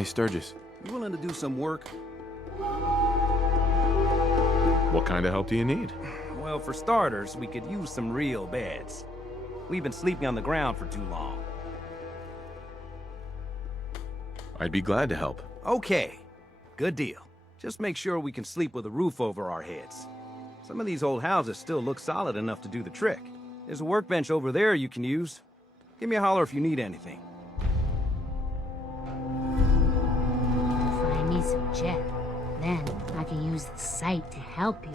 Hey, Sturgis. You willing to do some work? What kind of help do you need? Well, for starters, we could use some real beds. We've been sleeping on the ground for too long. I'd be glad to help. Okay, good deal. Just make sure we can sleep with a roof over our heads. Some of these old houses still look solid enough to do the trick. There's a workbench over there you can use. Give me a holler if you need anything. Find me some jet. Then I can use the site to help you.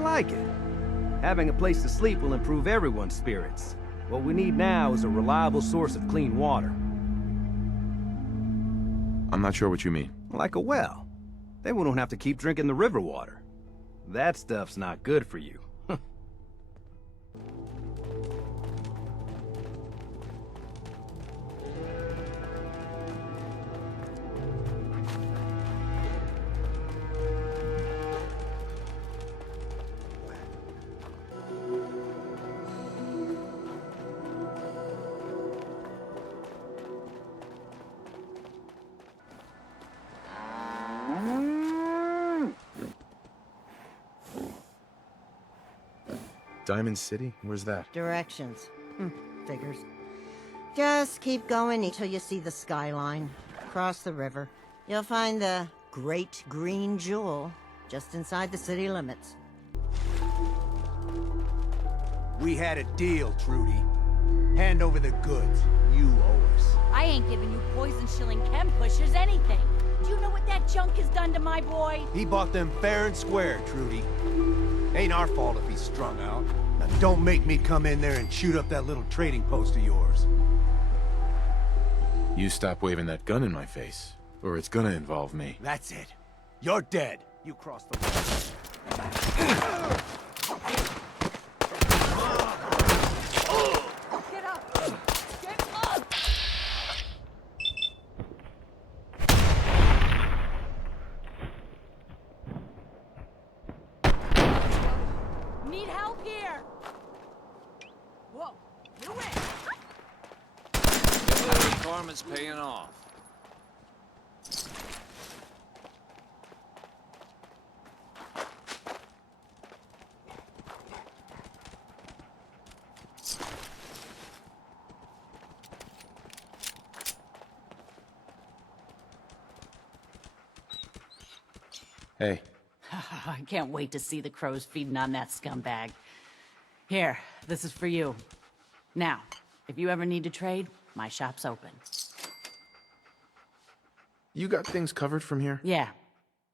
Like it. Having a place to sleep will improve everyone's spirits. What we need now is a reliable source of clean water. I'm not sure what you mean. Like a well. Then we don't have to keep drinking the river water. That stuff's not good for you. Diamond City? Where's that? Directions. Figures. Just keep going until you see the skyline. Cross the river. You'll find the Great Green Jewel just inside the city limits. We had a deal, Trudy. Hand over the goods. You owe us. I ain't giving you poison-shilling chem pushers anything. Do you know what that junk has done to my boy? He bought them fair and square, Trudy. Ain't our fault if he's strung out. Now don't make me come in there and shoot up that little trading post of yours. You stop waving that gun in my face, or it's gonna involve me. That's it. You're dead. You crossed the road. Get up! Get up! Need help here! Whoa, you win! The karma's paying off. Hey. I can't wait to see the crows feeding on that scumbag. Here, this is for you. Now, if you ever need to trade, my shop's open. You got things covered from here? Yeah.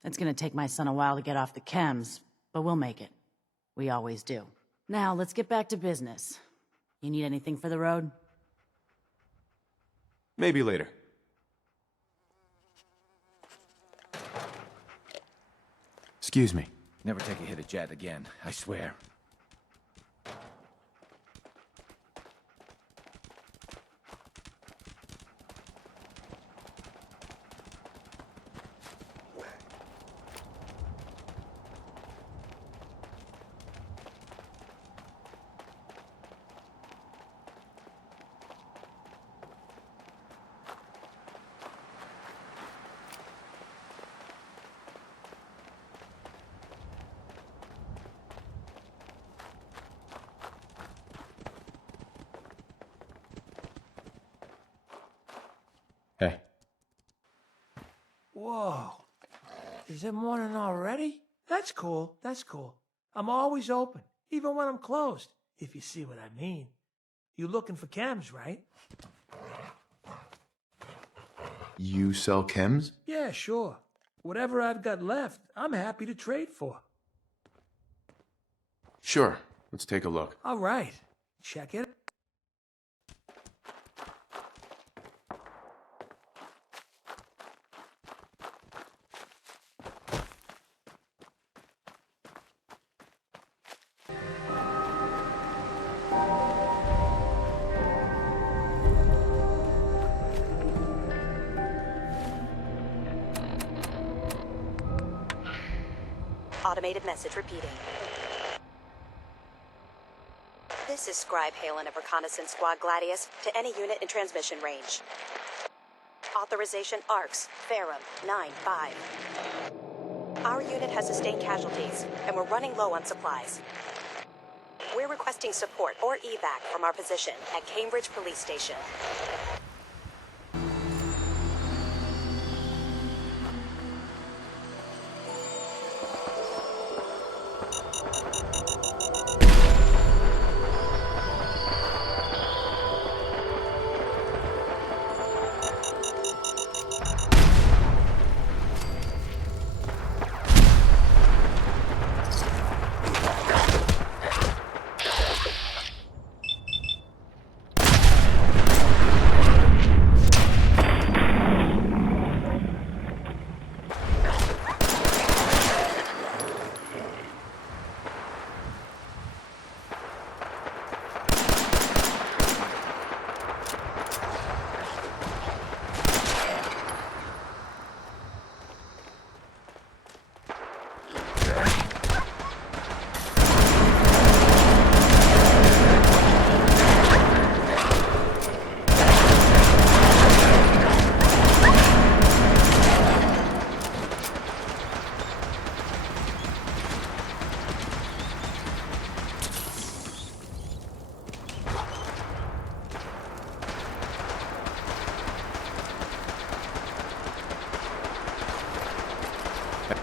It's gonna take my son a while to get off the chems, but we'll make it. We always do. Now, let's get back to business. You need anything for the road? Maybe later. Excuse me. Never take a hit at Jet again, I swear. Hey. Whoa. Is it morning already? That's cool, that's cool. I'm always open, even when I'm closed, if you see what I mean. You looking for chems, right? You sell chems? Yeah, sure. Whatever I've got left, I'm happy to trade for. Sure. Let's take a look. All right. Check it. automated message repeating. This is Scribe Halen of Reconnaissance Squad Gladius to any unit in transmission range. Authorization ARCS, Ferrum, 9-5. Our unit has sustained casualties, and we're running low on supplies. We're requesting support or evac from our position at Cambridge Police Station.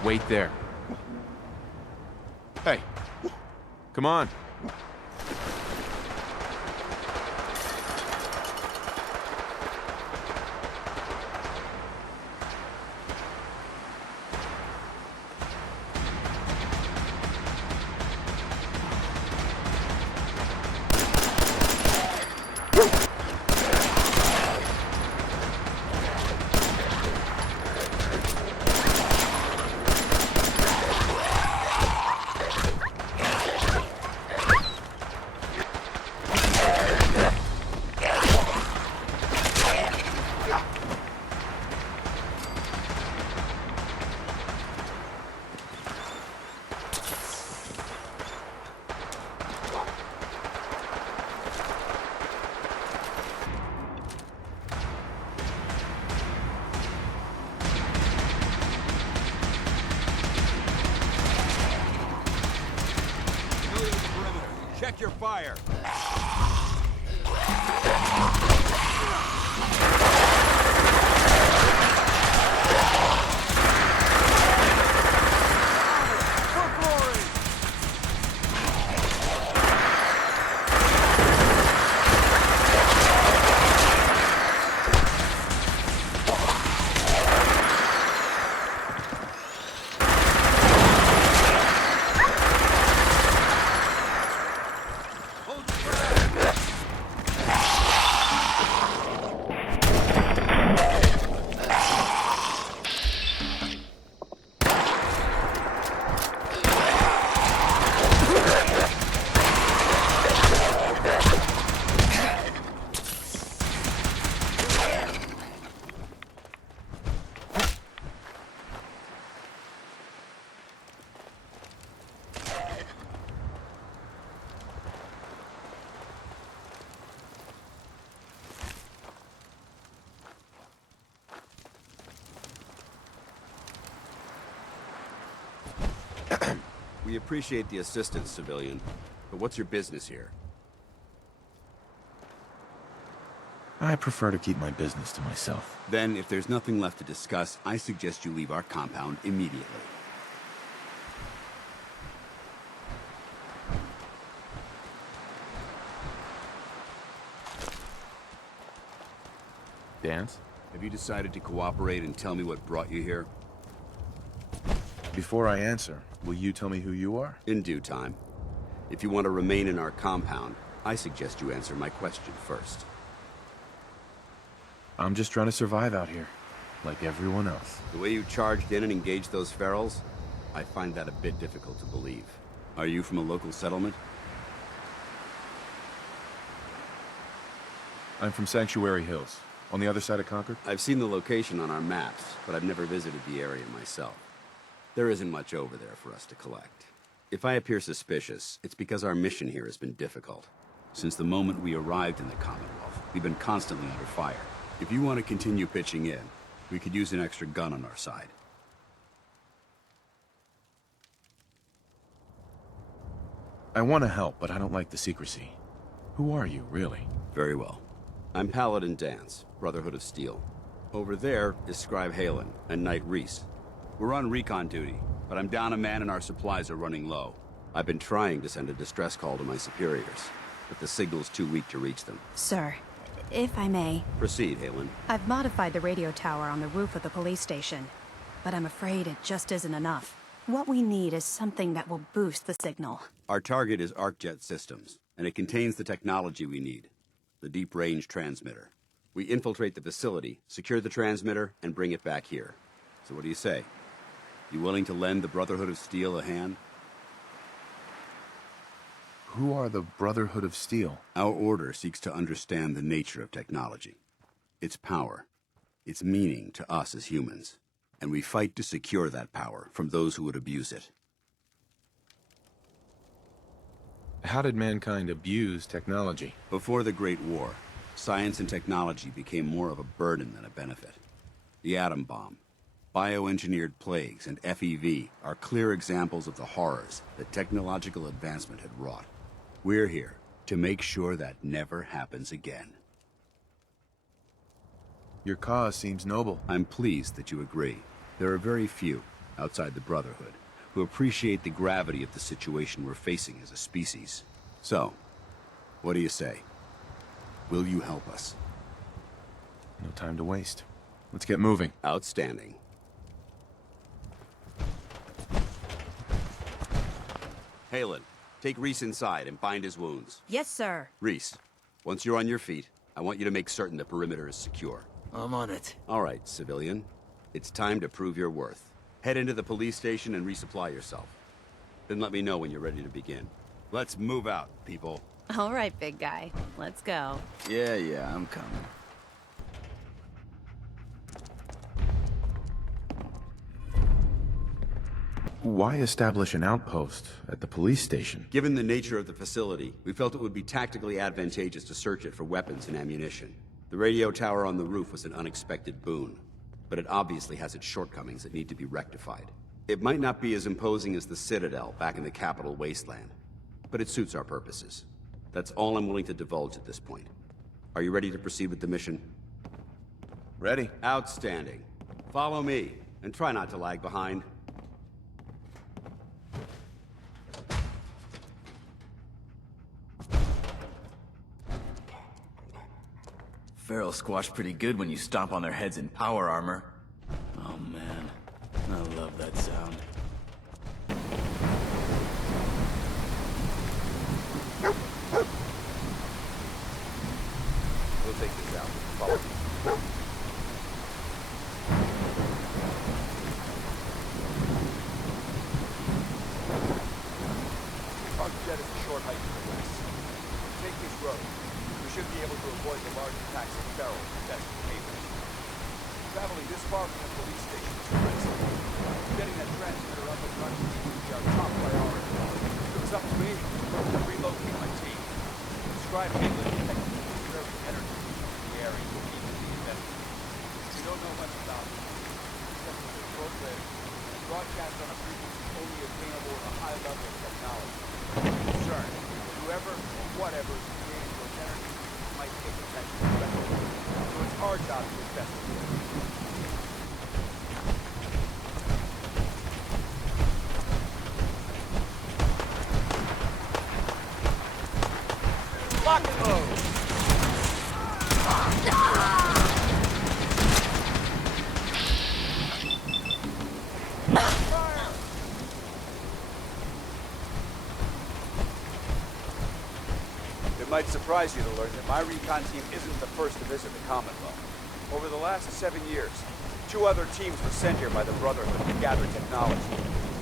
Wait there. Hey, come on. Check your fire. We appreciate the assistance, civilian. But what's your business here? I prefer to keep my business to myself. Then, if there's nothing left to discuss, I suggest you leave our compound immediately. Danse? Have you decided to cooperate and tell me what brought you here? Before I answer, will you tell me who you are? In due time. If you want to remain in our compound, I suggest you answer my question first. I'm just trying to survive out here, like everyone else. The way you charged in and engaged those ferals, I find that a bit difficult to believe. Are you from a local settlement? I'm from Sanctuary Hills, on the other side of Concord. I've seen the location on our maps, but I've never visited the area myself. There isn't much over there for us to collect. If I appear suspicious, it's because our mission here has been difficult. Since the moment we arrived in the Commonwealth, we've been constantly under fire. If you want to continue pitching in, we could use an extra gun on our side. I want to help, but I don't like the secrecy. Who are you, really? Very well. I'm Paladin Danse, Brotherhood of Steel. Over there is Scribe Halen and Knight Reese. We're on recon duty, but I'm down a man and our supplies are running low. I've been trying to send a distress call to my superiors, but the signal's too weak to reach them. Sir, if I may... Proceed, Halen. I've modified the radio tower on the roof of the police station, but I'm afraid it just isn't enough. What we need is something that will boost the signal. Our target is Arcjet Systems, and it contains the technology we need. The deep-range transmitter. We infiltrate the facility, secure the transmitter, and bring it back here. So what do you say? You willing to lend the Brotherhood of Steel a hand? Who are the Brotherhood of Steel? Our order seeks to understand the nature of technology. Its power, its meaning to us as humans. And we fight to secure that power from those who would abuse it. How did mankind abuse technology? Before the Great War, science and technology became more of a burden than a benefit. The atom bomb, bioengineered plagues, and FEV are clear examples of the horrors that technological advancement had wrought. We're here to make sure that never happens again. Your cause seems noble. I'm pleased that you agree. There are very few, outside the Brotherhood, who appreciate the gravity of the situation we're facing as a species. So, what do you say? Will you help us? No time to waste. Let's get moving. Outstanding. Halen, take Reese inside and bind his wounds. Yes, sir. Reese, once you're on your feet, I want you to make certain the perimeter is secure. I'm on it. All right, civilian. It's time to prove your worth. Head into the police station and resupply yourself. Then let me know when you're ready to begin. Let's move out, people. All right, big guy. Let's go. Yeah, I'm coming. Why establish an outpost at the police station? Given the nature of the facility, we felt it would be tactically advantageous to search it for weapons and ammunition. The radio tower on the roof was an unexpected boon, but it obviously has its shortcomings that need to be rectified. It might not be as imposing as the Citadel back in the capital wasteland, but it suits our purposes. That's all I'm willing to divulge at this point. Are you ready to proceed with the mission? Ready. Outstanding. Follow me, and try not to lag behind. Feral squash pretty good when you stomp on their heads in power armor. Oh man, I love that sound. We'll take this out. Follow me. Arcjet is a short hike to the west. Take this road. We should be able to avoid the large attacks of ferals infesting neighbors. Traveling this far from the police station is risky. Getting that transmitter up and running will be our top priority. If it was up to me, I'd relocate my team. Describe England technically conserving energy in the area will need to be invested. We don't know much about it, except for this program broadcast on a frequency only attainable with a high level of technology. I'm concerned whoever or whatever is creating those energy might take attention directly. So it's our job to investigate. Lock and load! It might surprise you to learn that my recon team isn't the first to visit the Commonwealth. Over the last 7 years, 2 other teams were sent here by the Brotherhood to gather technology.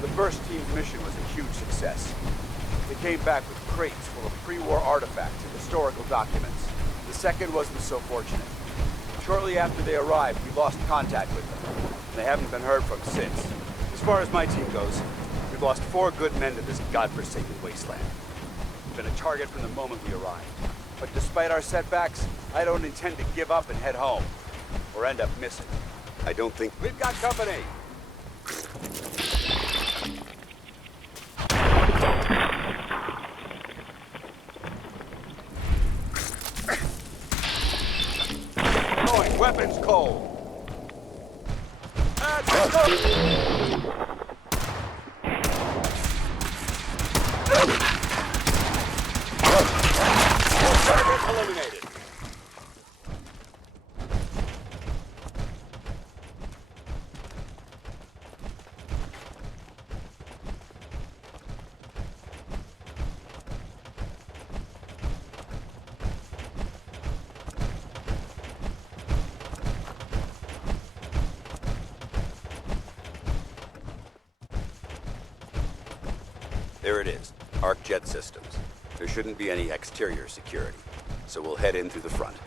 The first team's mission was a huge success. They came back with crates full of pre-war artifacts and historical documents. The second wasn't so fortunate. Shortly after they arrived, we lost contact with them, and they haven't been heard from since. This far as my team goes, we've lost 4 good men to this godforsaken wasteland. We've been a target from the moment we arrived. But despite our setbacks, I don't intend to give up and head home. Or end up missing. I don't think... We've got company! Going weapons cold! Target eliminated. There it is, Arcjet systems. There shouldn't be any exterior security, so we'll head in through the front.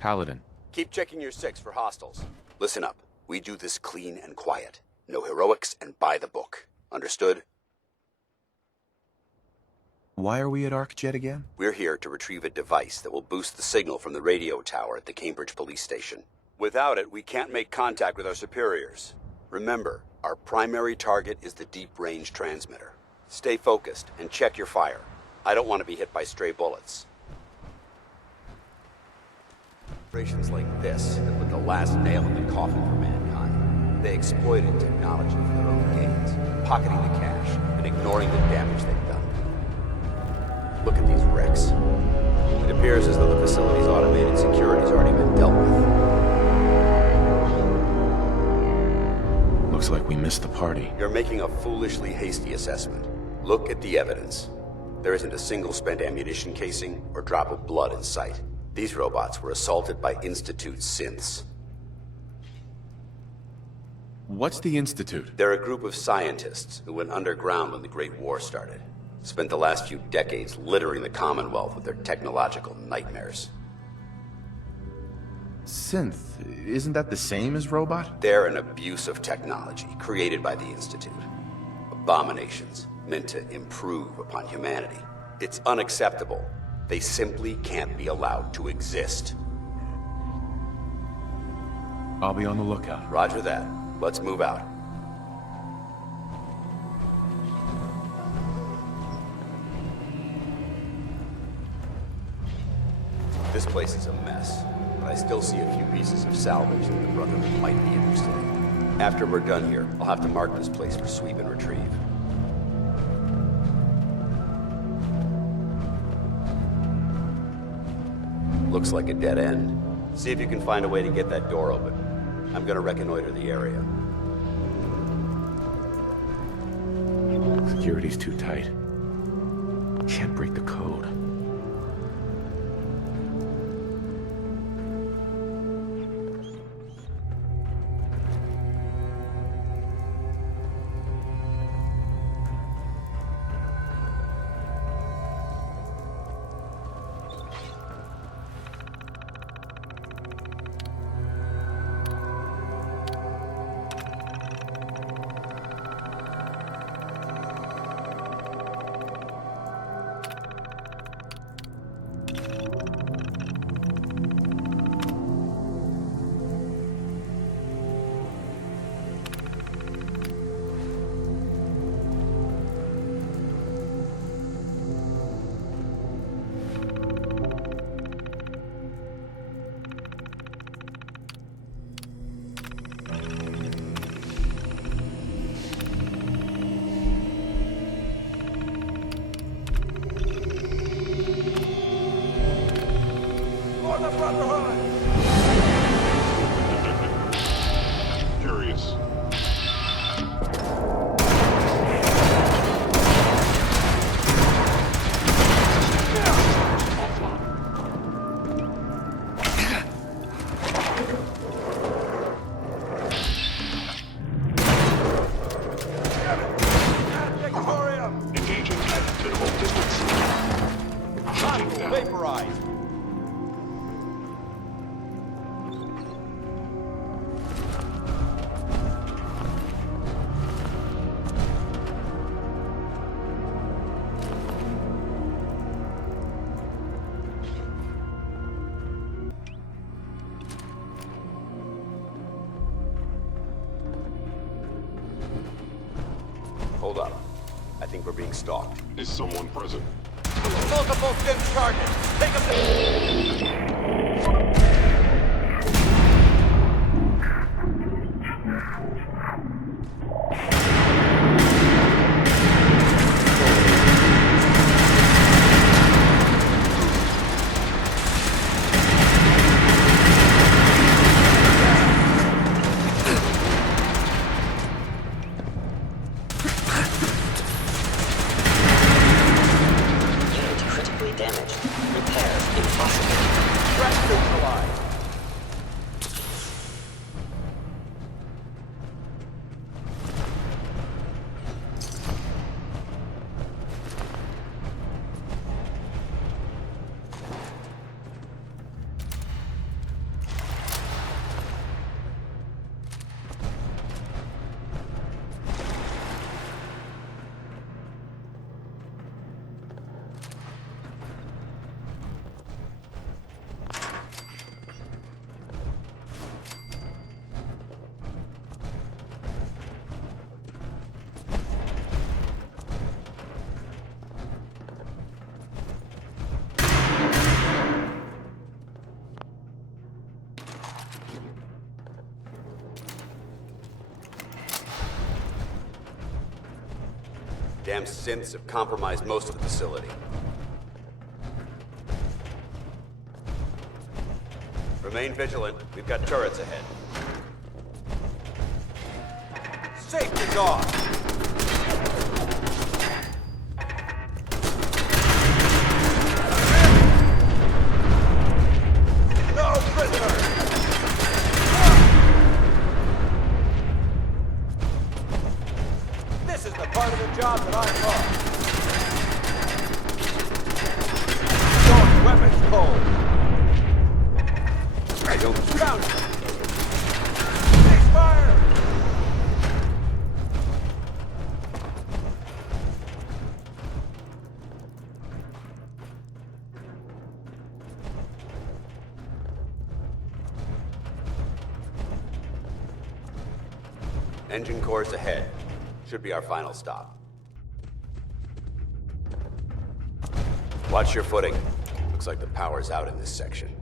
Paladin. Keep checking your 6 for hostiles. Listen up. We do this clean and quiet. No heroics and by the book. Understood? Why are we at Arcjet again? We're here to retrieve a device that will boost the signal from the radio tower at the Cambridge police station. Without it, we can't make contact with our superiors. Remember, our primary target is the deep-range transmitter. Stay focused and check your fire. I don't want to be hit by stray bullets. Operations like this that put the last nail in the coffin for mankind. They exploited technology for their own gains, pocketing the cash and ignoring the damage they've done. Look at these wrecks. It appears as though the facility's automated security's already been dealt with. Looks like we missed the party. You're making a foolishly hasty assessment. Look at the evidence. There isn't a single spent ammunition casing or drop of blood in sight. These robots were assaulted by Institute synths. What's the Institute? They're a group of scientists who went underground when the Great War started. Spent the last few decades littering the Commonwealth with their technological nightmares. Synth. Isn't that the same as robot? They're an abuse of technology created by the Institute. Abominations meant to improve upon humanity. It's unacceptable. They simply can't be allowed to exist. I'll be on the lookout. Roger that. Let's move out. This place is a mess, but I still see a few pieces of salvage that the Brotherhood might be interested in. After we're done here, I'll have to mark this place for sweep and retrieve. Looks like a dead end. See if you can find a way to get that door open. I'm gonna reconnoiter the area. Security's too tight. Can't break the code. Curious. Hold up. I think we're being stalked. Is someone present? Multiple stim charges. Take them to... Damn synths have compromised most of the facility. Remain vigilant. We've got turrets ahead. Safety dog! No prisoners! This is the part of the job that I love. Don't weapons cold. I don't... Down! Cease fire! Engine cores ahead. Should be our final stop. Watch your footing. Looks like the power's out in this section.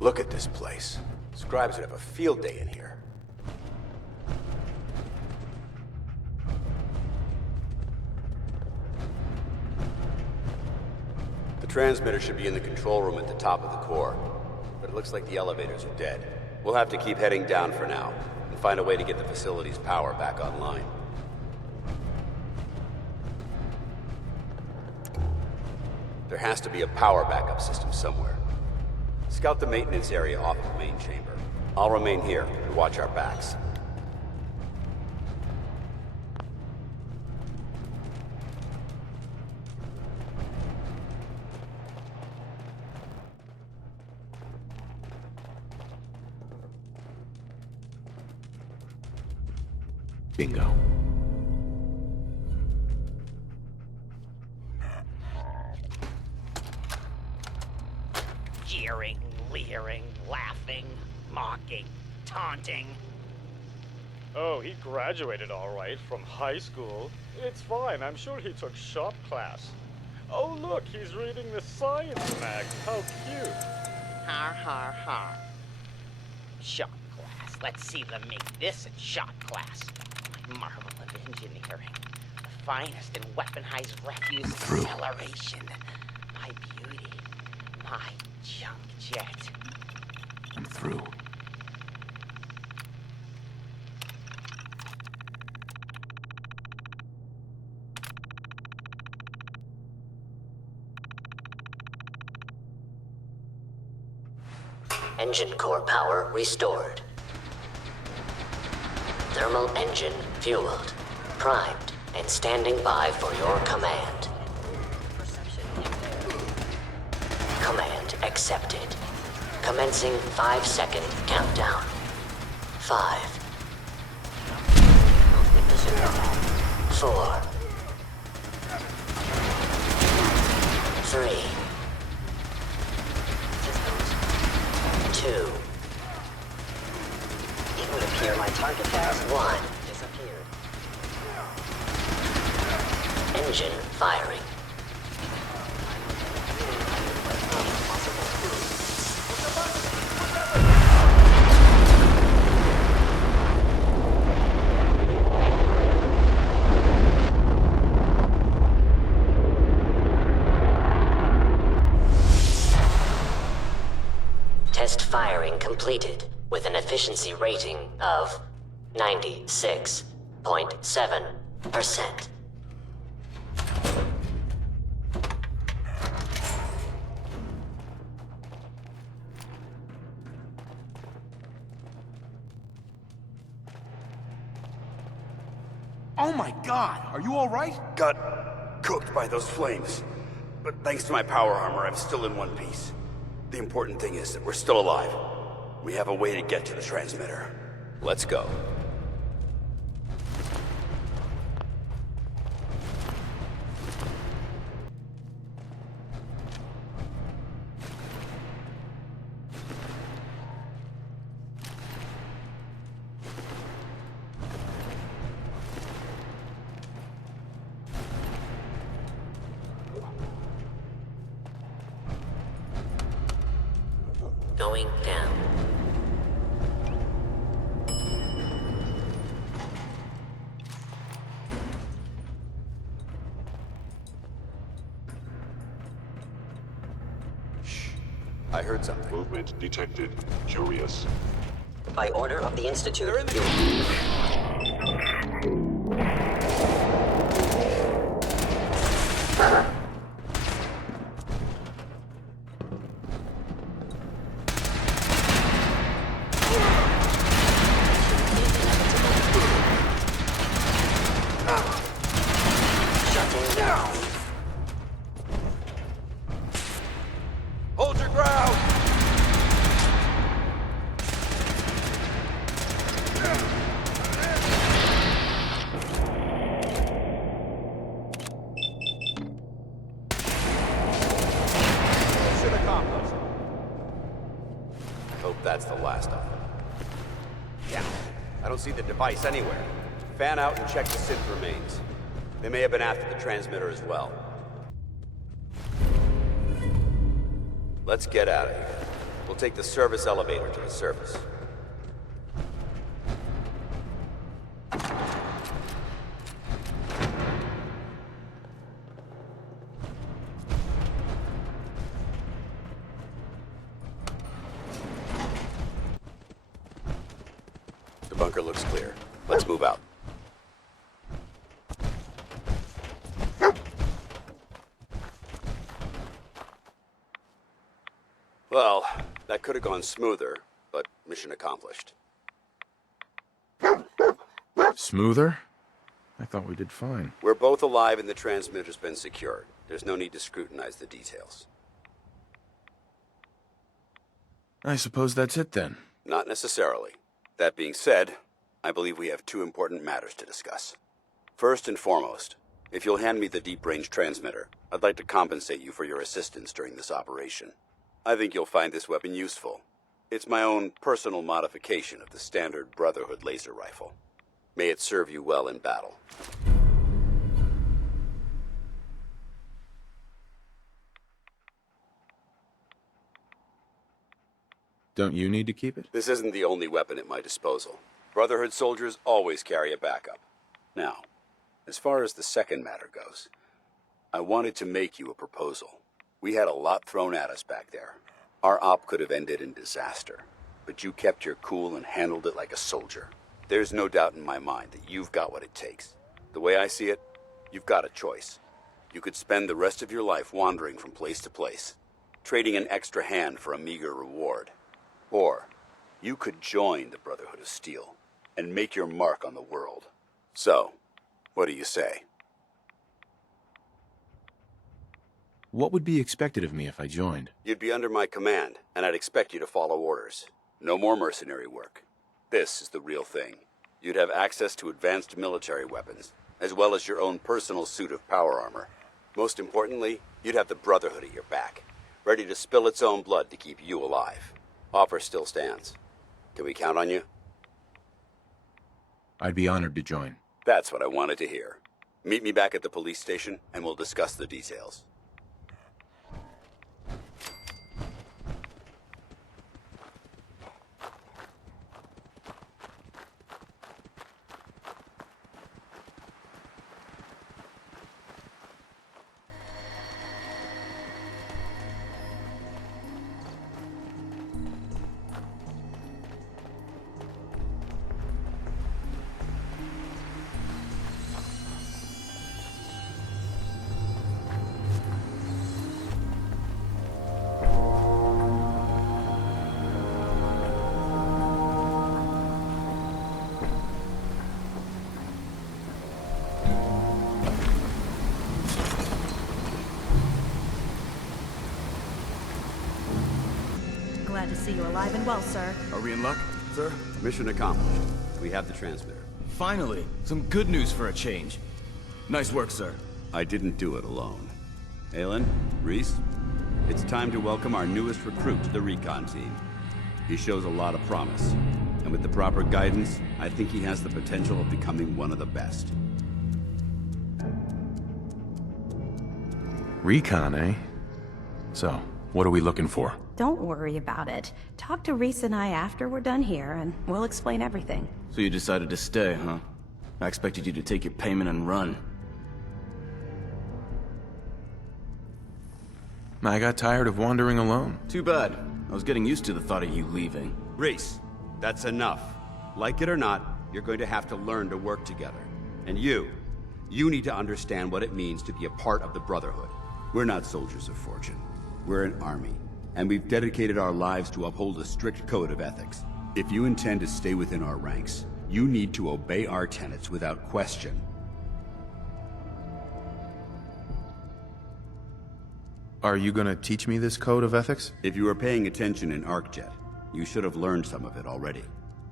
Look at this place. Scribes would have a field day in here. The transmitter should be in the control room at the top of the core, but it looks like the elevators are dead. We'll have to keep heading down for now, and find a way to get the facility's power back online. There has to be a power backup system somewhere. Scout the maintenance area off the main chamber. I'll remain here and watch our backs. Bingo. Jeering, leering, laughing, mocking, taunting. Oh, he graduated all right from high school. It's fine, I'm sure he took shop class. Oh look, he's reading the science mag. How cute. Har har har. Shop class. Let's see them make this in shop class. My marvel of engineering. The finest in weaponized refuse acceleration. My beauty. My junk jet. I'm through. Engine core power restored. Thermal engine fueled, primed, and standing by for your command. Command accepted. Commencing 5-second countdown. 5. 4. 3. Test firing completed with an efficiency rating of 96.7%. Oh my god, are you alright? Got cooked by those flames. But thanks to my power armor, I'm still in one piece. The important thing is that we're still alive. We have a way to get to the transmitter. Let's go. Going down. I heard something. Movement detected. Curious. By order of the Institute, Hold your ground! Mission accomplished. I hope that's the last of them. Yeah, I don't see the device anywhere. Fan out and check the synth remains. They may have been after the transmitter as well. Let's get out of here. We'll take the service elevator to the surface. The bunker looks clear. Let's move out. Well, that could have gone smoother, but mission accomplished. Smoother? I thought we did fine. We're both alive and the transmitter's been secured. There's no need to scrutinize the details. I suppose that's it then. Not necessarily. That being said, I believe we have two important matters to discuss. First and foremost, if you'll hand me the deep-range transmitter, I'd like to compensate you for your assistance during this operation. I think you'll find this weapon useful. It's my own personal modification of the standard Brotherhood laser rifle. May it serve you well in battle. Don't you need to keep it? This isn't the only weapon at my disposal. Brotherhood soldiers always carry a backup. Now, as far as the second matter goes, I wanted to make you a proposal. We had a lot thrown at us back there. Our op could have ended in disaster, but you kept your cool and handled it like a soldier. There's no doubt in my mind that you've got what it takes. The way I see it, you've got a choice. You could spend the rest of your life wandering from place to place, trading an extra hand for a meager reward. Or, you could join the Brotherhood of Steel and make your mark on the world. So, what do you say? What would be expected of me if I joined? You'd be under my command, and I'd expect you to follow orders. No more mercenary work. This is the real thing. You'd have access to advanced military weapons, as well as your own personal suit of power armor. Most importantly, you'd have the Brotherhood at your back, ready to spill its own blood to keep you alive. Offer still stands. Can we count on you? I'd be honored to join. That's what I wanted to hear. Meet me back at the police station, and we'll discuss the details. Glad to see you alive and well, sir. Are we in luck, sir? Mission accomplished. We have the transmitter. Finally, some good news for a change. Nice work, sir. I didn't do it alone. Aelin, Reese, it's time to welcome our newest recruit to the recon team. He shows a lot of promise, and with the proper guidance, I think he has the potential of becoming one of the best. Recon, eh? So, what are we looking for? Don't worry about it. Talk to Reese and I after we're done here, and we'll explain everything. So you decided to stay, huh? I expected you to take your payment and run. I got tired of wandering alone. Too bad. I was getting used to the thought of you leaving. Reese, that's enough. Like it or not, you're going to have to learn to work together. And you need to understand what it means to be a part of the Brotherhood. We're not soldiers of fortune. We're an army, and we've dedicated our lives to uphold a strict code of ethics. If you intend to stay within our ranks, you need to obey our tenets without question. Are you gonna teach me this code of ethics? If you were paying attention in Arcjet, you should have learned some of it already.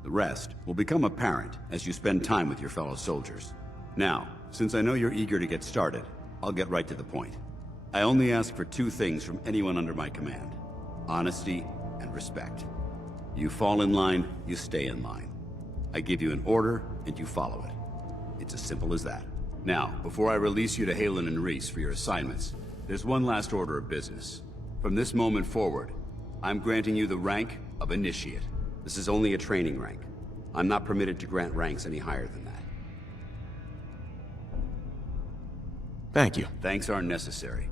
The rest will become apparent as you spend time with your fellow soldiers. Now, since I know you're eager to get started, I'll get right to the point. I only ask for two things from anyone under my command: honesty and respect. You fall in line, you stay in line. I give you an order, and you follow it. It's as simple as that. Now, before I release you to Halen and Reese for your assignments, there's one last order of business. From this moment forward, I'm granting you the rank of Initiate. This is only a training rank. I'm not permitted to grant ranks any higher than that. Thank you. Thanks aren't necessary.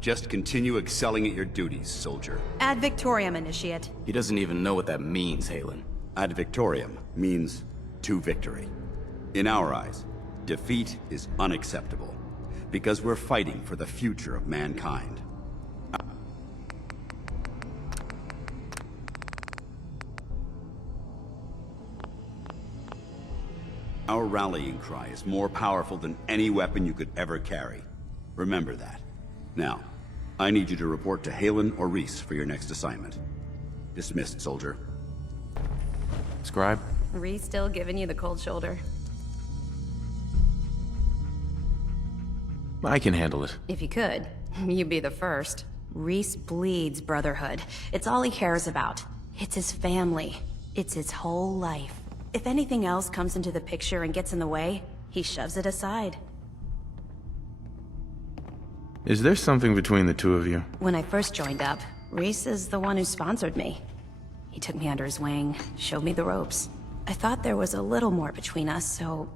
Just continue excelling at your duties, soldier. Ad Victoriam, Initiate. He doesn't even know what that means, Halen. Ad Victoriam means to victory. In our eyes, defeat is unacceptable, because we're fighting for the future of mankind. Our rallying cry is more powerful than any weapon you could ever carry. Remember that. Now, I need you to report to Halen or Reese for your next assignment. Dismissed, soldier. Scribe? Reese still giving you the cold shoulder? I can handle it. If you could, you'd be the first. Reese bleeds brotherhood. It's all he cares about. It's his family. It's his whole life. If anything else comes into the picture and gets in the way, he shoves it aside. Is there something between the two of you? When I first joined up, Reese is the one who sponsored me. He took me under his wing, showed me the ropes. I thought there was a little more between us, so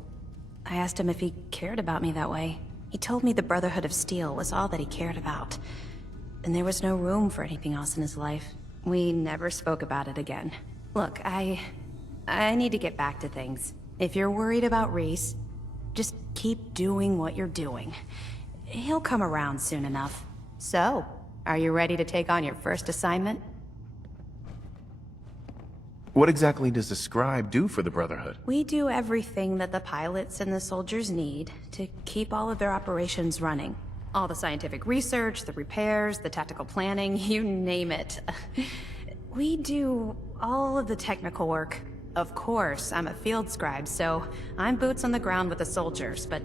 I asked him if he cared about me that way. He told me the Brotherhood of Steel was all that he cared about, and there was no room for anything else in his life. We never spoke about it again. Look, I need to get back to things. If you're worried about Reese, just keep doing what you're doing. He'll come around soon enough. So, are you ready to take on your first assignment? What exactly does the scribe do for the Brotherhood? We do everything that the pilots and the soldiers need to keep all of their operations running. All the scientific research, the repairs, the tactical planning, you name it. We do all of the technical work. Of course, I'm a field scribe, so I'm boots on the ground with the soldiers, but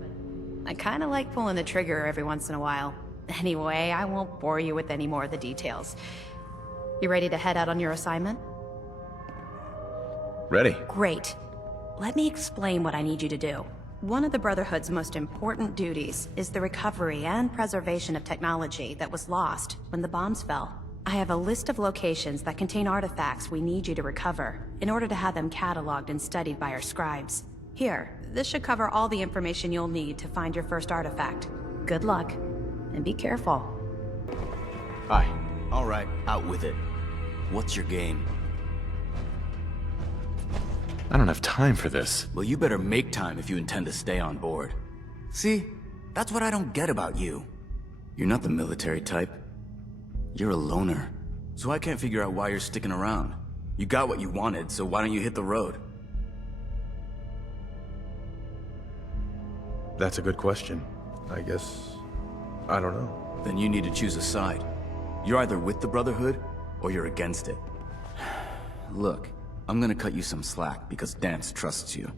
I kinda like pulling the trigger every once in a while. Anyway, I won't bore you with any more of the details. You ready to head out on your assignment? Ready. Great. Let me explain what I need you to do. One of the Brotherhood's most important duties is the recovery and preservation of technology that was lost when the bombs fell. I have a list of locations that contain artifacts we need you to recover in order to have them cataloged and studied by our scribes. Here, this should cover all the information you'll need to find your first artifact. Good luck, and be careful. Hi. All right, out with it. What's your game? I don't have time for this. Well, you better make time if you intend to stay on board. See, that's what I don't get about you. You're not the military type. You're a loner. So I can't figure out why you're sticking around. You got what you wanted, so why don't you hit the road? That's a good question. I guess... I don't know. Then you need to choose a side. You're either with the Brotherhood, or you're against it. Look, I'm gonna cut you some slack because Danse trusts you.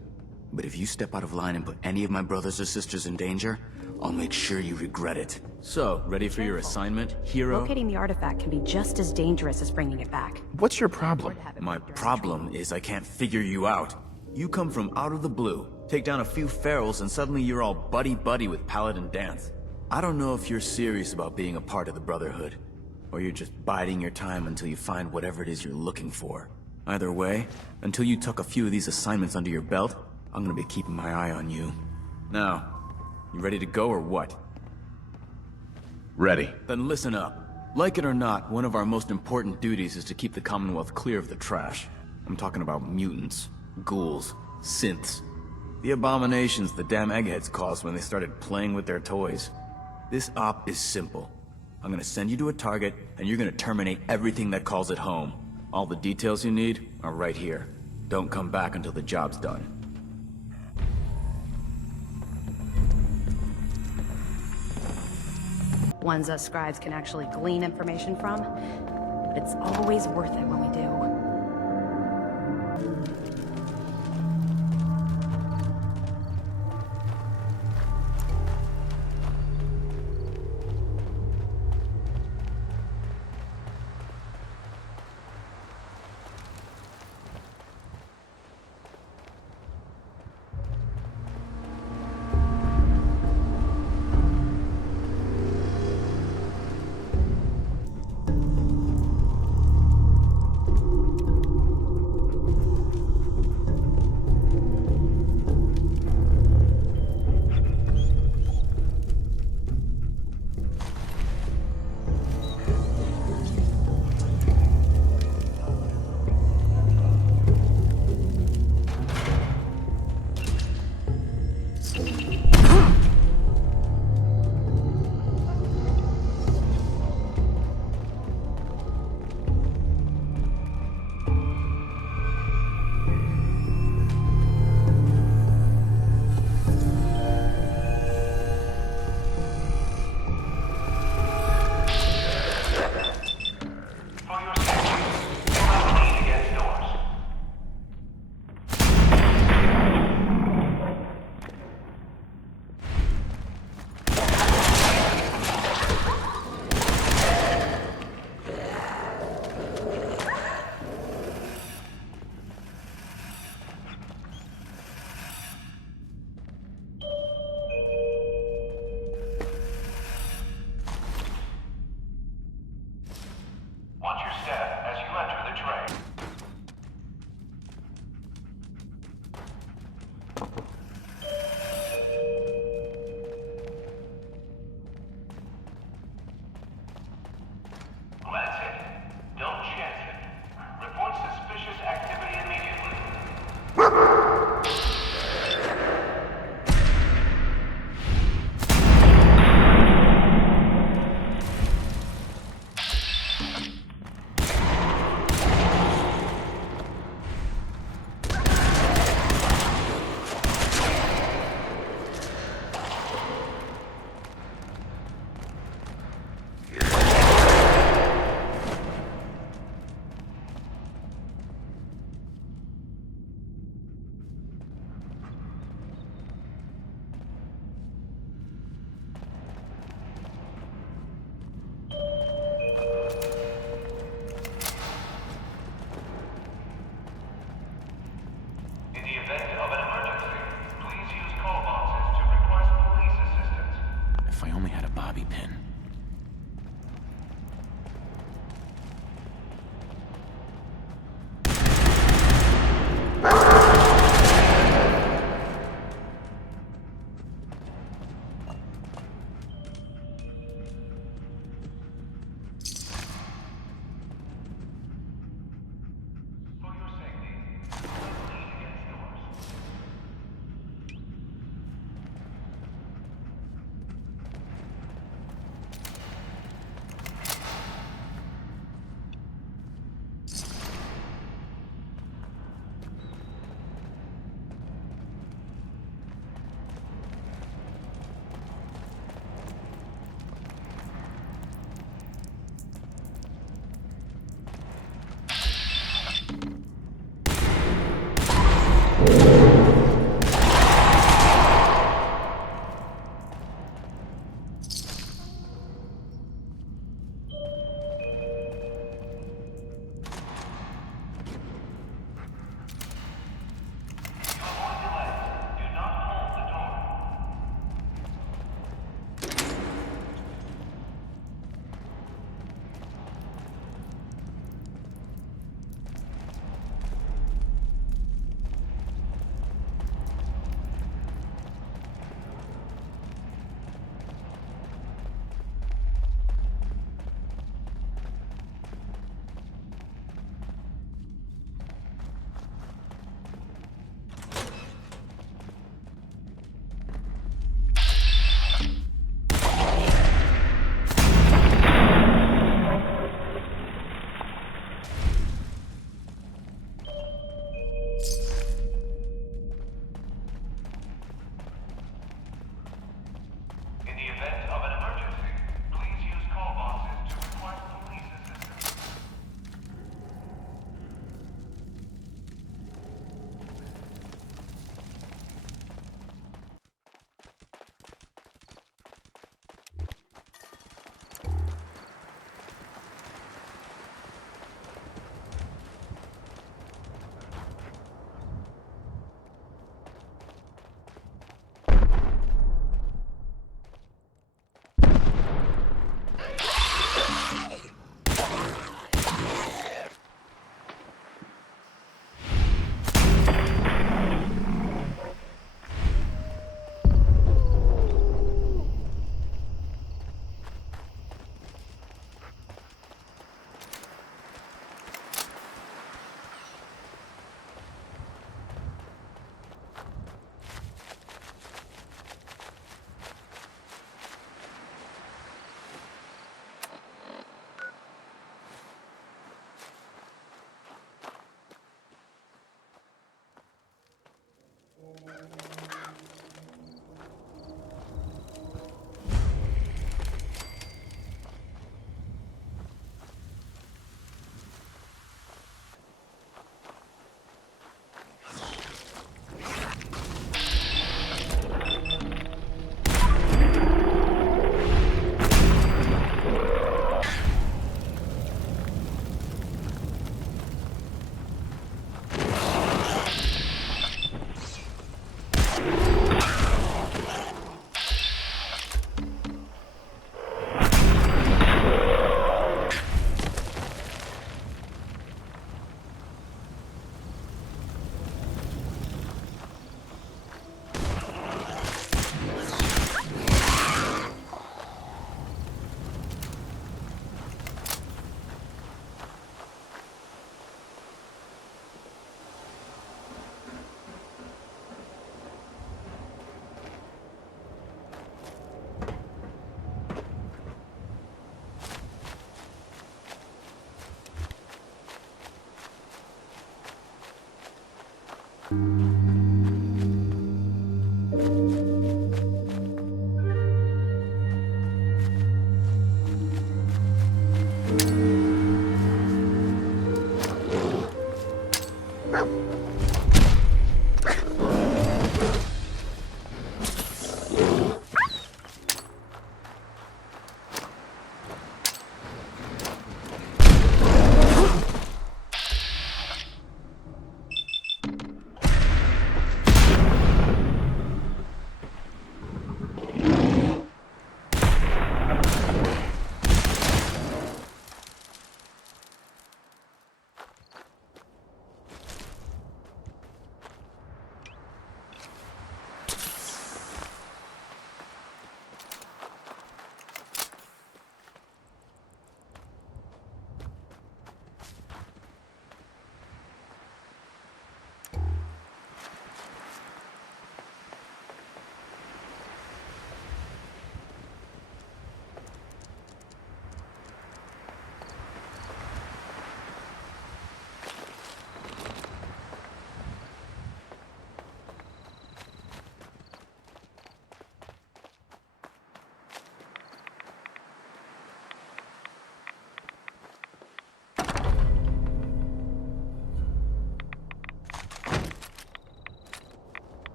But if you step out of line and put any of my brothers or sisters in danger, I'll make sure you regret it. So, ready for your assignment, hero? Locating the artifact can be just as dangerous as bringing it back. What's your problem? My problem is I can't figure you out. You come from out of the blue, take down a few ferals, and suddenly you're all buddy-buddy with Paladin Danse. I don't know if you're serious about being a part of the Brotherhood, or you're just biding your time until you find whatever it is you're looking for. Either way, until you tuck a few of these assignments under your belt, I'm gonna be keeping my eye on you. Now, you ready to go or what? Ready. Then listen up. Like it or not, one of our most important duties is to keep the Commonwealth clear of the trash. I'm talking about mutants, ghouls, synths. The abominations the damn eggheads caused when they started playing with their toys. This op is simple. I'm gonna send you to a target, and you're gonna terminate everything that calls it home. All the details you need are right here. Don't come back until the job's done. Ones us scribes can actually glean information from. But it's always worth it when we do.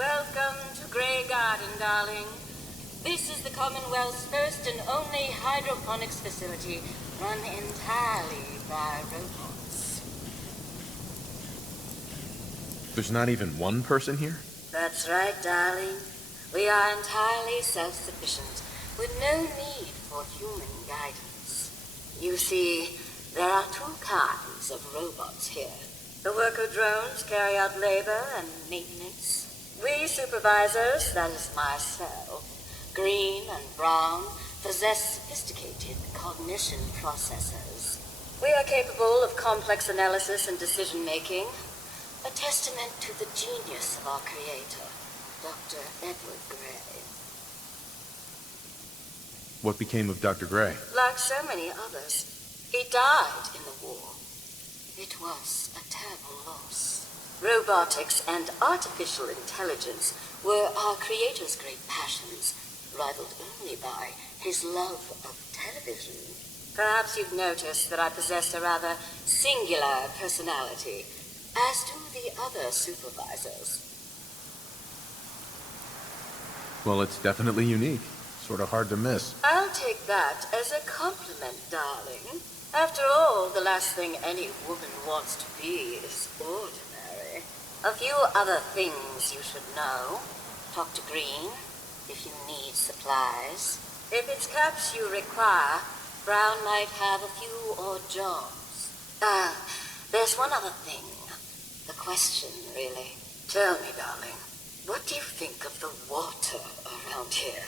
Welcome to GrayGarden, darling. This is the Commonwealth's first and only hydroponics facility run entirely by robots. There's not even one person here? That's right, darling. We are entirely self-sufficient, with no need for human guidance. You see, there are two kinds of robots here. The worker drones carry out labor and maintenance. We supervisors, that is myself, green and brown, possess sophisticated cognition processors. We are capable of complex analysis and decision-making, a testament to the genius of our creator, Dr. Edward Gray. What became of Dr. Gray? Like so many others, he died in the war. It was a terrible loss. Robotics and artificial intelligence were our creator's great passions, rivaled only by his love of television. Perhaps you've noticed that I possessed a rather singular personality, as do the other supervisors. Well, it's definitely unique. Sort of hard to miss. I'll take that as a compliment, darling. After all, the last thing any woman wants to be is ordinary. A few other things you should know. Talk to Green if you need supplies. If it's caps you require, Brown might have a few odd jobs. There's one other thing. The question, really. Tell me, darling, what do you think of the water around here?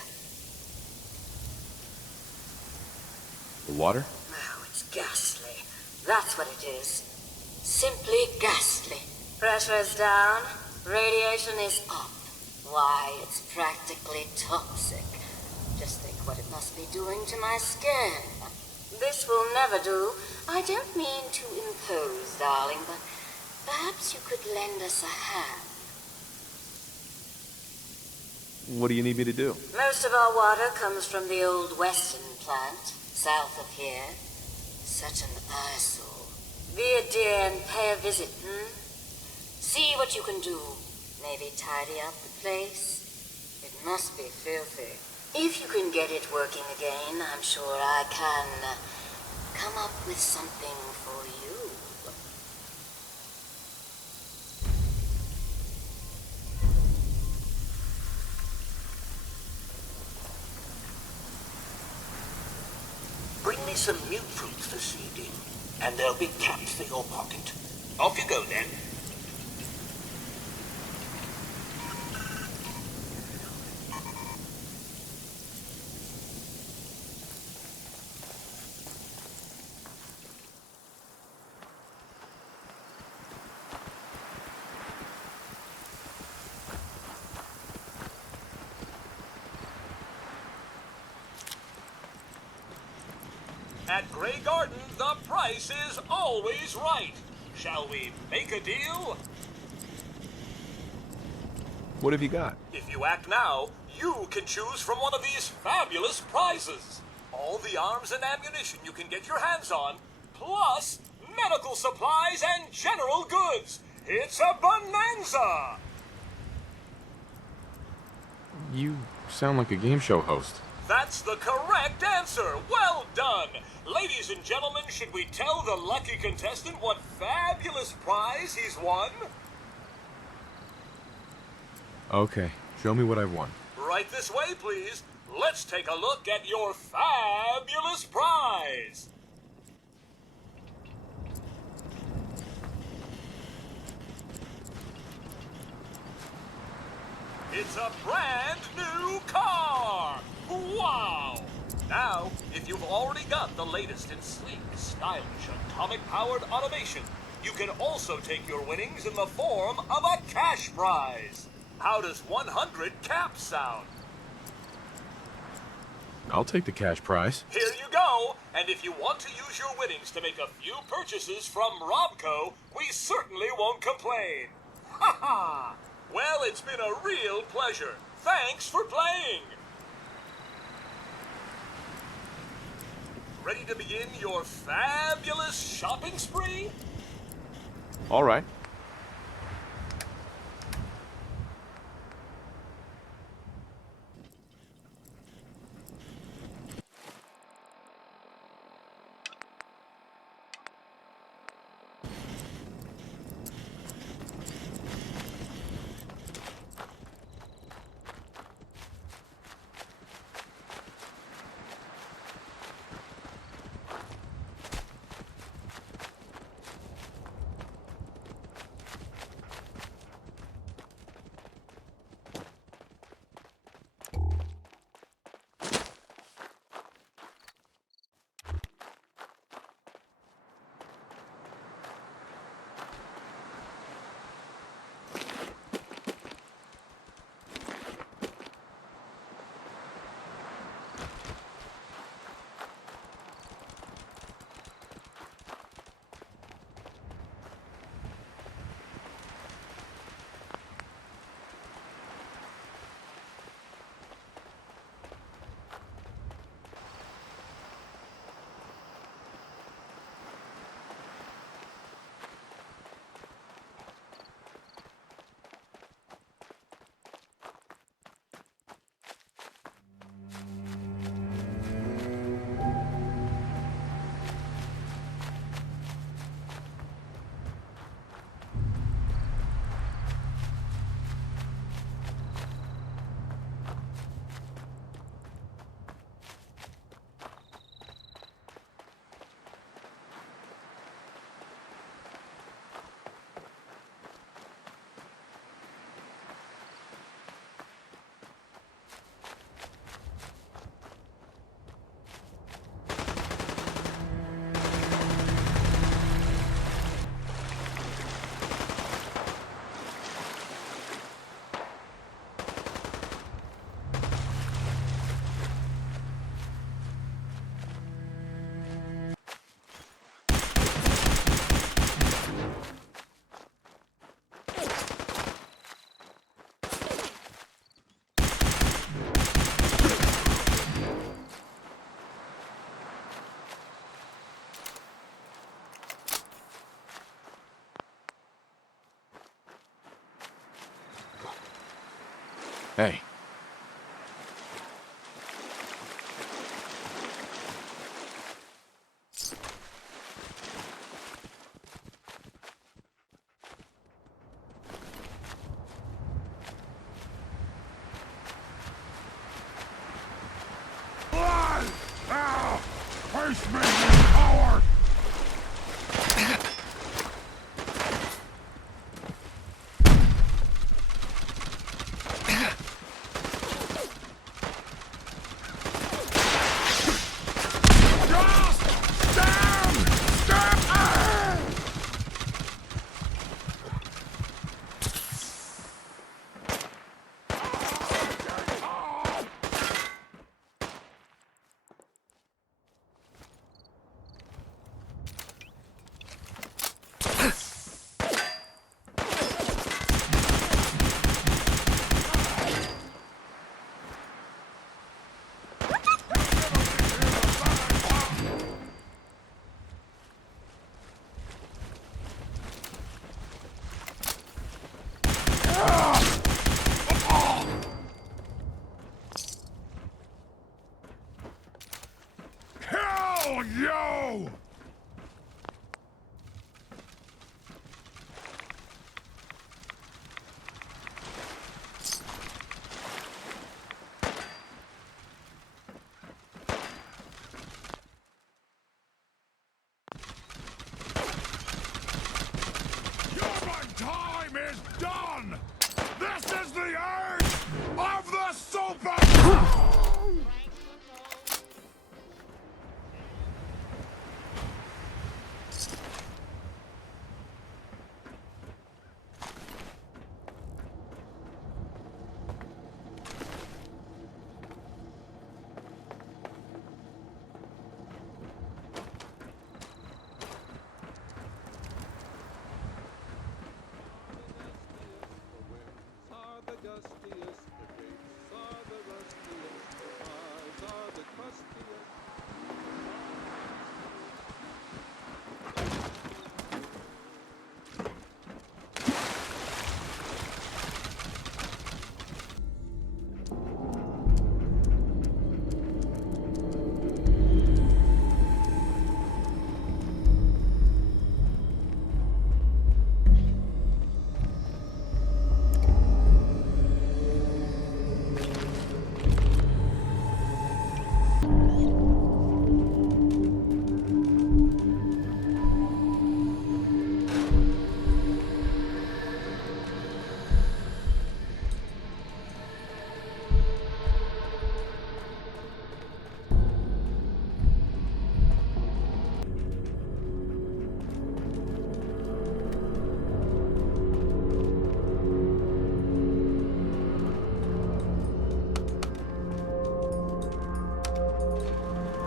The water? Oh, it's ghastly. That's what it is. Simply ghastly. Pressure is down, radiation is up. Why, it's practically toxic. Just think what it must be doing to my skin. This will never do. I don't mean to impose, darling, but perhaps you could lend us a hand. What do you need me to do? Most of our water comes from the old Western plant. south of here. Such an eyesore. Be a dear and pay a visit, See what you can do. Maybe tidy up the place. It must be filthy. If you can get it working again, I'm sure I can come up with something for you. Bring me some mute fruits for seeding, and there'll be caps for your pocket. Off you go, then. At GrayGarden, the price is always right. Shall we make a deal? What have you got? If you act now, you can choose from one of these fabulous prizes. All the arms and ammunition you can get your hands on, plus medical supplies and general goods. It's a bonanza! You sound like a game show host. That's the correct answer. Well done. Ladies and gentlemen, should we tell the lucky contestant what fabulous prize he's won? Okay, show me what I've won. Right this way, please. Let's take a look at your fabulous prize. It's a brand new car! Wow! Now, if you've already got the latest in sleek, stylish, atomic-powered automation, you can also take your winnings in the form of a cash prize. How does 100 caps sound? I'll take the cash prize. Here you go! And if you want to use your winnings to make a few purchases from Robco, we certainly won't complain. Ha ha! Well, it's been a real pleasure. Thanks for playing! Ready to begin your fabulous shopping spree? All right. Hey. Face me, you coward! Kill you! Time is done! This is the age of the super!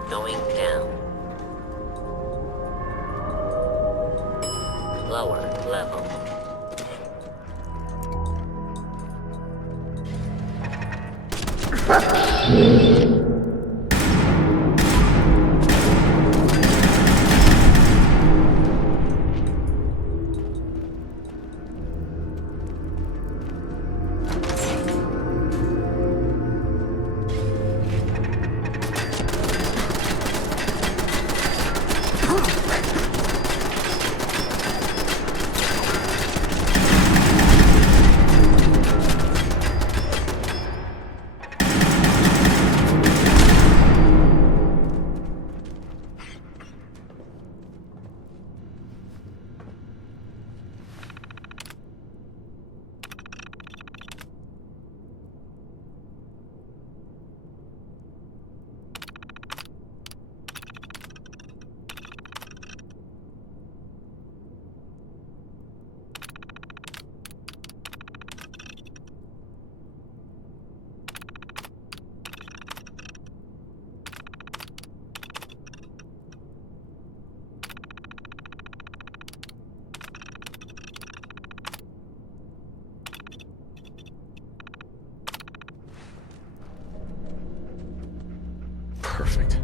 Going down. Lower level. Perfect.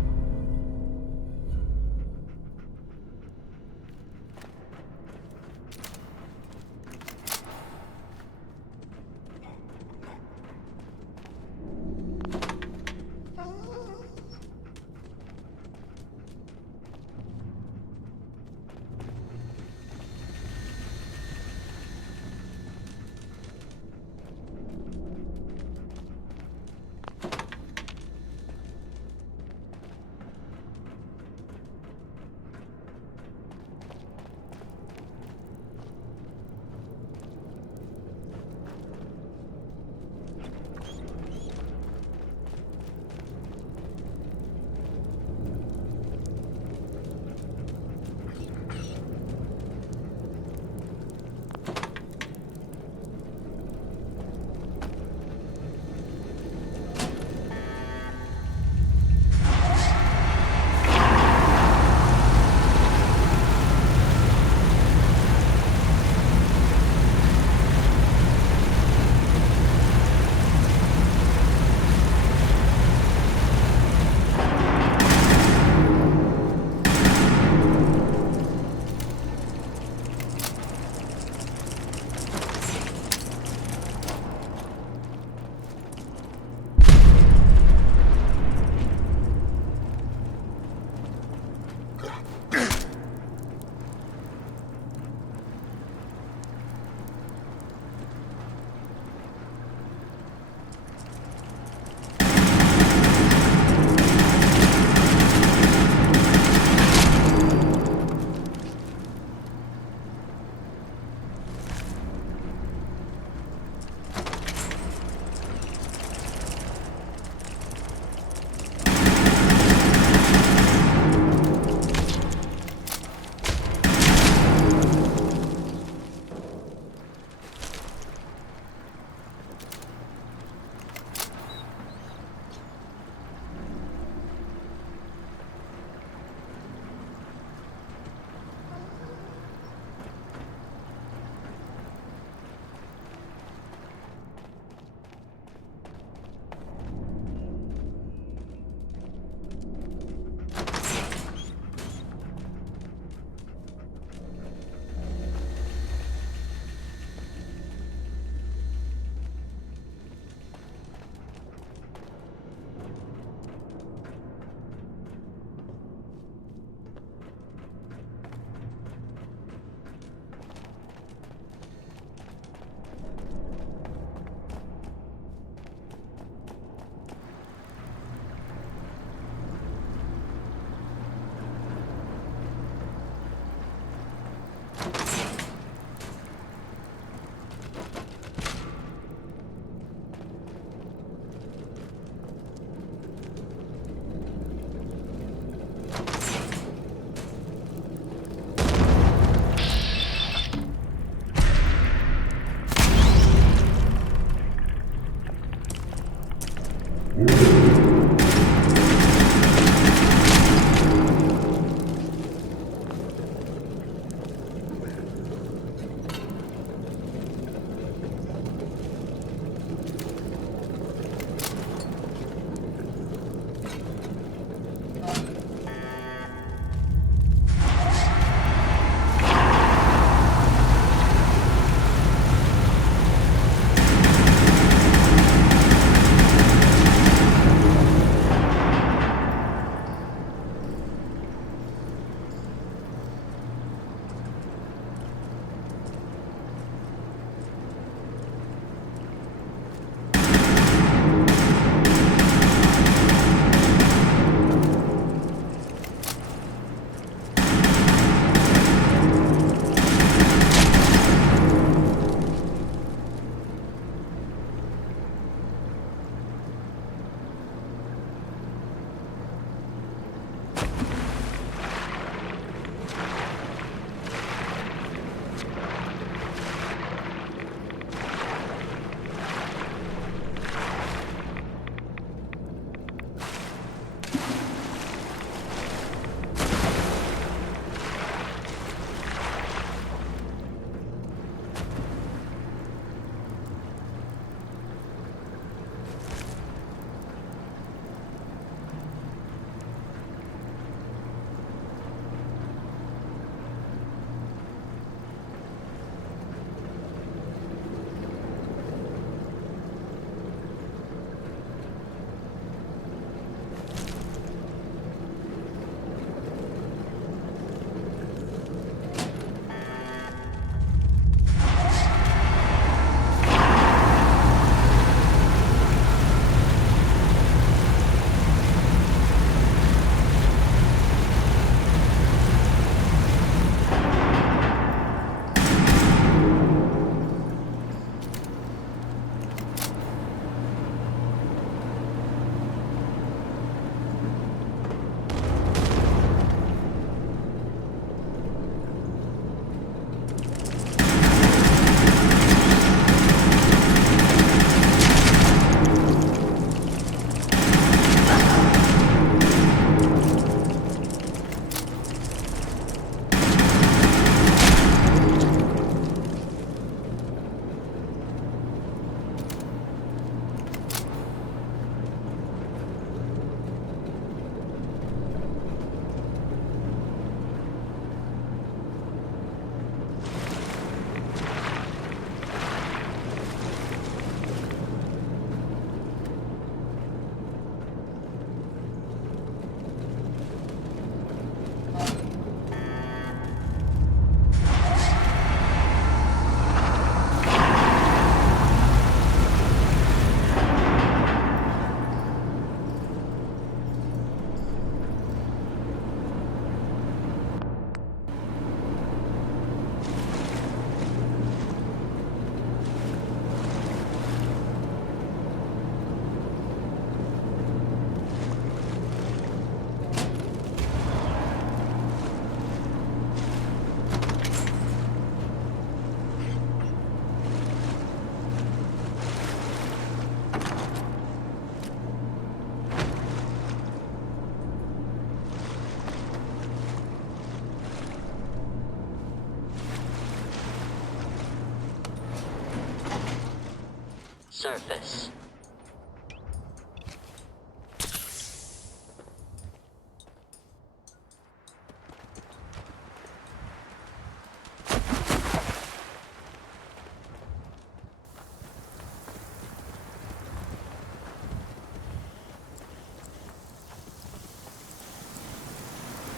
Surface.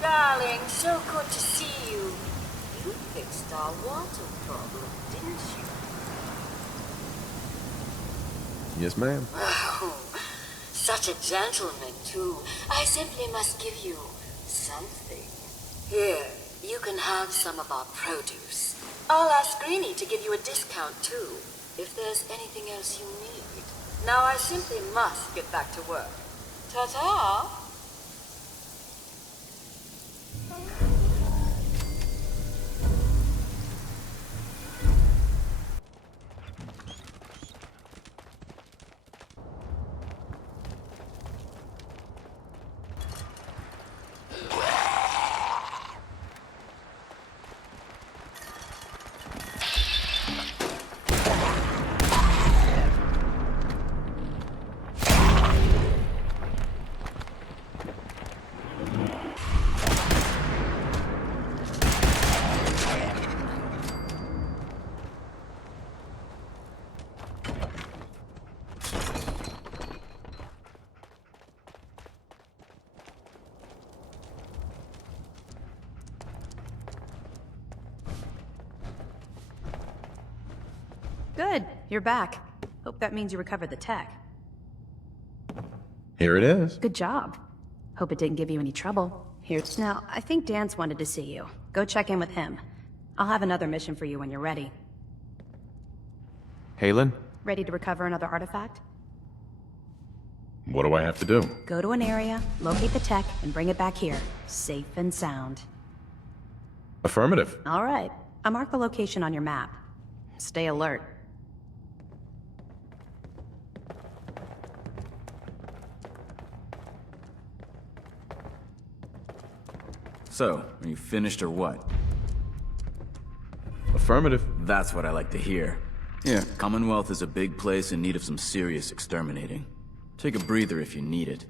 Darling, so good to see you. You fixed our water problem, didn't you? Yes, ma'am. Oh, such a gentleman, too. I simply must give you something. Here, you can have some of our produce. I'll ask Greenie to give you a discount, too, if there's anything else you need. Now I simply must get back to work. Ta-ta! You're back. Hope that means you recovered the tech. Here it is. Good job. Hope it didn't give you any trouble. Here's... Now, I think Danse wanted to see you. Go check in with him. I'll have another mission for you when you're ready. Halen? Ready to recover another artifact? What do I have to do? Go to an area, locate the tech, and bring it back here. Safe and sound. Affirmative. All right. I marked the location on your map. Stay alert. So, are you finished or what? Affirmative. That's what I like to hear. Yeah, Commonwealth is a big place in need of some serious exterminating. Take a breather if you need it.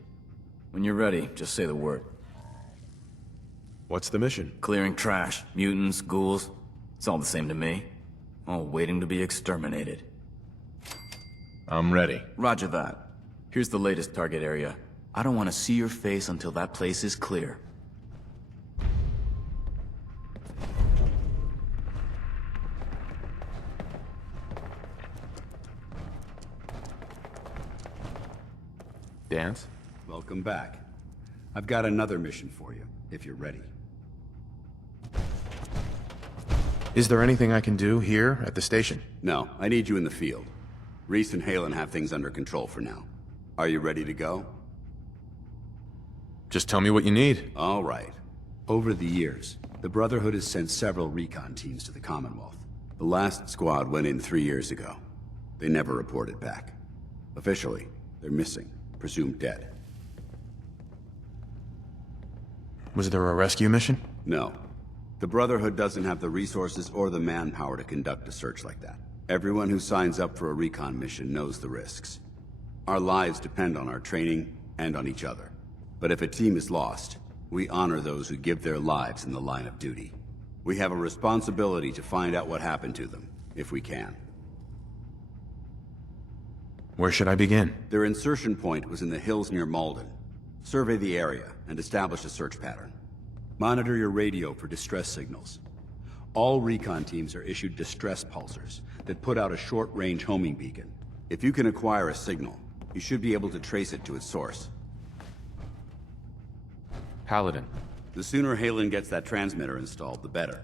When you're ready, just say the word. What's the mission? Clearing trash, mutants, ghouls. It's all the same to me. All waiting to be exterminated. I'm ready. Roger that. Here's the latest target area. I don't want to see your face until that place is clear. Danse? Welcome back. I've got another mission for you, if you're ready. Is there anything I can do here at the station? No, I need you in the field. Reese and Halen have things under control for now. Are you ready to go? Just tell me what you need. All right. Over the years, the Brotherhood has sent several recon teams to the Commonwealth. The last squad went in 3 years ago. They never reported back. Officially, they're missing. Presumed dead. Was there a rescue mission? No. The Brotherhood doesn't have the resources or the manpower to conduct a search like that. Everyone who signs up for a recon mission knows the risks. Our lives depend on our training and on each other. But if a team is lost, we honor those who give their lives in the line of duty. We have a responsibility to find out what happened to them, if we can. Where should I begin? Their insertion point was in the hills near Malden. Survey the area and establish a search pattern. Monitor your radio for distress signals. All recon teams are issued distress pulsers that put out a short-range homing beacon. If you can acquire a signal, you should be able to trace it to its source. Paladin. The sooner Halen gets that transmitter installed, the better.